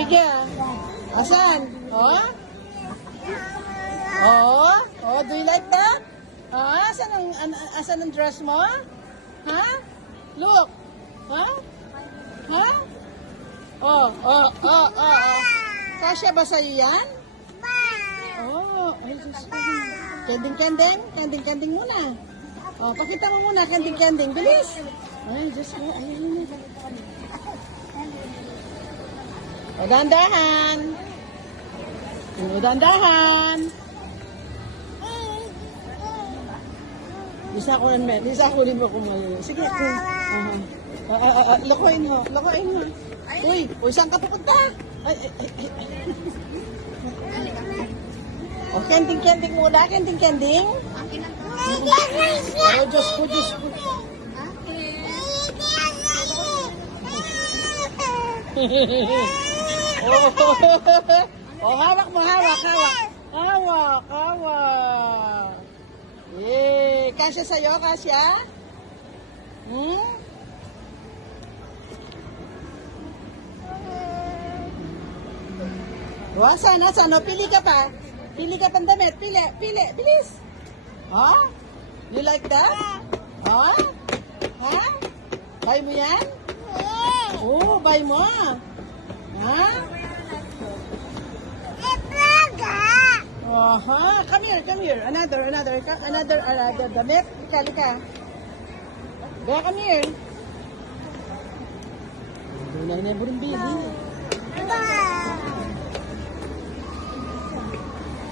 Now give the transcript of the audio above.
Sige. Asan? Oh? Oh? Oh, do you like that? Ah, asan ang dress mo? Ha? Look. Ha? Ha? Oh, oh, oh, oh, oh. Kasya ba sa'yo yan? Oh, ay, Diyos ko. Kending-kending? Kending-kending muna. Oh, pakita mo muna, kending-kending. Bilis. Ay, Diyos ko. Ay, ay, ay. O, dandahan. O, dandahan. Isa ko naman. Isa ko rin mo kumayo. Sige. Lokohin mo. Lokohin mo. Uy, saan ka pupunta? Ay, ay, ay, ay. O, kending-kending muna. Kending-kending. Oh, Diyos ko, Diyos ko. Oh, hawak mo, hawak, hawak. Hawak, hawak. Eh, kasya sa'yo, kasya? Hmm? O, asan? O, pili ka pa. Pili ka pang damit. Pili, bilis. Ha? You like that? Ha? Ha? Buy mo yan? Oh, buy mo. Ha? Aha, come here. Another damit. Lika. Go, come here. Dunay na yung burimbili.